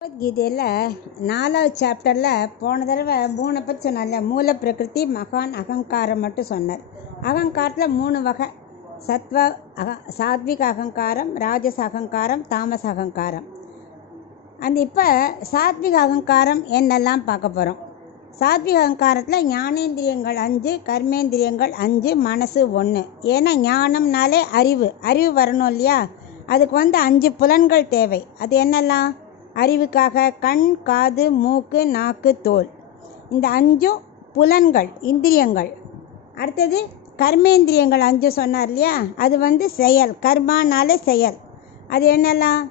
பகவத்கீதையில் 4வது சாப்டரில் போன தடவை 3 பற்றி சொன்னார்ல. மூல பிரகிருதி, மகான், அகங்காரம் மட்டும் சொன்னார். அகங்காரத்தில் 3 வகை: சாத்விக அகங்காரம், ராஜச அகங்காரம், தாமச அகங்காரம். இப்போ சாத்விக அகங்காரம் என்னெல்லாம் பார்க்க போகிறோம். சாத்விக அகங்காரத்தில் ஞானேந்திரியங்கள் 5, கர்மேந்திரியங்கள் 5, மனசு 1. ஏன்னா ஞானம்னாலே அறிவு வரணும் இல்லையா? அதுக்கு 5 புலன்கள் தேவை. அது என்னெல்லாம்? அறிவுக்காக கண், காது, மூக்கு, நாக்கு, தோல். இந்த 5 புலன்கள், இந்திரியங்கள். அடுத்தது கர்மேந்திரியங்கள் 5 சொன்னார் இல்லையா? அது செயல். கர்மானாலே செயல். அது என்னெல்லாம்?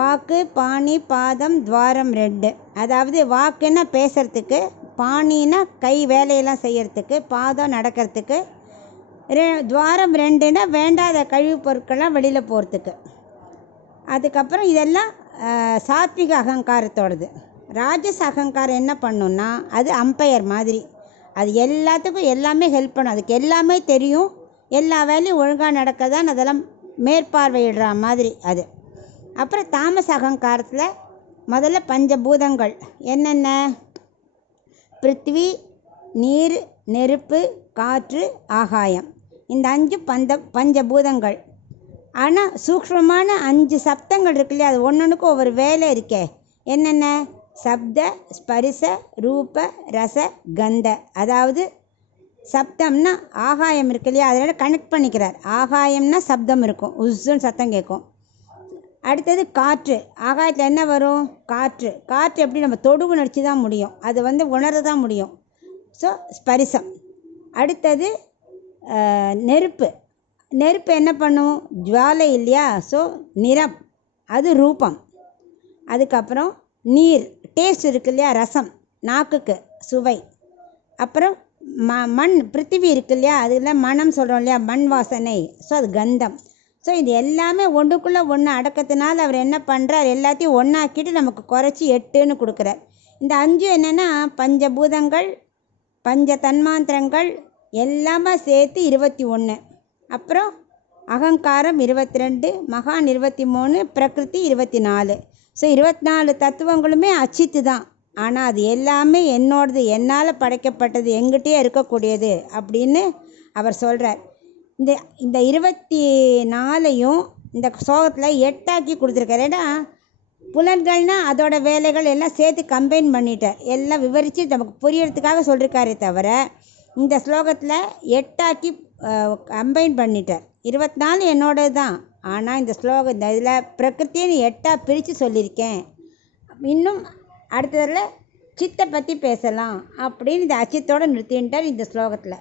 வாக்கு, பாணி, பாதம், துவாரம் 2. அதாவது வாக்குன்னா பேசுறதுக்கு, பாணின்னா கை வேலையெல்லாம் செய்யறதுக்கு, பாதம் நடக்கிறதுக்கு, துவாரம் 2ன்னா வேண்டாத கழிவுப் பொருட்கள்லாம் வெளியில் போகிறதுக்கு. அதுக்கப்புறம் இதெல்லாம் சாத்விக அகங்காரத்தோடது. ராஜச அகங்காரம் என்ன பண்ணுன்னா, அது அம்பையர் மாதிரி. அது எல்லாத்துக்கும் எல்லாமே ஹெல்ப் பண்ணும். அதுக்கு எல்லாமே தெரியும். எல்லா வேலையும் ஒழுங்காக நடக்கதான் அதெல்லாம் மேற்பார்வையிடுற மாதிரி அது. அப்புறம் தாமச அகங்காரத்தில் முதல்ல பஞ்சபூதங்கள் என்னென்ன? பிருத்திவி, நீர், நெருப்பு, காற்று, ஆகாயம். இந்த 5 பஞ்சபூதங்கள். ஆனால் சூக்ஷ்மமான 5 சப்தங்கள் இருக்கு இல்லையா? அது ஒவ்வொன்றுக்கும் ஒவ்வொரு வேலை இருக்கே. என்னென்ன? சப்த, ஸ்பரிச, ரூப, ரச, கந்த. அதாவது சப்தம்னா ஆகாயம் இருக்கு இல்லையா? அதனால் கனெக்ட் பண்ணிக்கிறார். ஆகாயம்னா சப்தம் இருக்கும், உஸ்ஸுன்னு சத்தம் கேட்கும். அடுத்தது காற்று. ஆகாயத்தில் என்ன வரும்? காற்று. காற்று எப்படி? நம்ம தொடுவு நடிச்சு தான் முடியும். அது உணர தான் முடியும். ஸோ ஸ்பரிசம். அடுத்தது நெருப்பு. நெருப்பு என்ன பண்ணும்? ஜுவாலை இல்லையா? ஸோ நிறம், அது ரூபம். அதுக்கப்புறம் நீர், டேஸ்ட் இருக்கு இல்லையா? ரசம், நாக்குக்கு சுவை. அப்புறம் மண், பிருத்திவி இருக்கு இல்லையா? அதில் மனம் சொல்கிறோம் இல்லையா? மண் வாசனை. ஸோ அது கந்தம். ஸோ இது எல்லாமே ஒன்றுக்குள்ளே ஒன்று அடக்கத்தினால அவர் என்ன பண்ணுறார்? எல்லாத்தையும் ஒன்றாக்கிட்டு நமக்கு குறைச்சி 8ன்னு கொடுக்குறார். இந்த 5 என்னென்னா பஞ்சபூதங்கள், பஞ்ச தன்மாந்திரங்கள் எல்லாமே சேர்த்து 21. அப்புறம் அகங்காரம் 22, மகான் 23, பிரகிருதி 24. ஸோ 24 தத்துவங்களுமே அச்சித்து தான். ஆனால் அது எல்லாமே என்னோடது, என்னால் படைக்கப்பட்டது, எங்கிட்டே இருக்கக்கூடியது அப்படின்னு அவர் சொல்கிறார். இந்த 24ஐயும் இந்த ஸ்லோகத்தில் 8ஆக்கி கொடுத்துருக்காரு. ஏன்னா புலன்கள்னால் அதோட வேலைகள் எல்லாம் சேர்த்து கம்பைன் பண்ணிட்டார். எல்லாம் விவரித்து நமக்கு புரியறதுக்காக சொல்லியிருக்காரே தவிர இந்த ஸ்லோகத்தில் 8ஆக்கி கம்பைன் பண்ணிட்டார். 24 என்னோடது தான். ஆனால் இந்த இதில் பிரகிருத்தின்னு 8ஆக பிரித்து சொல்லியிருக்கேன். இன்னும் அடுத்ததில் சித்தை பற்றி பேசலாம் அப்படின்னு இந்த அச்சித்தோடு நிறுத்தின்ட்டார் இந்த ஸ்லோகத்தில்.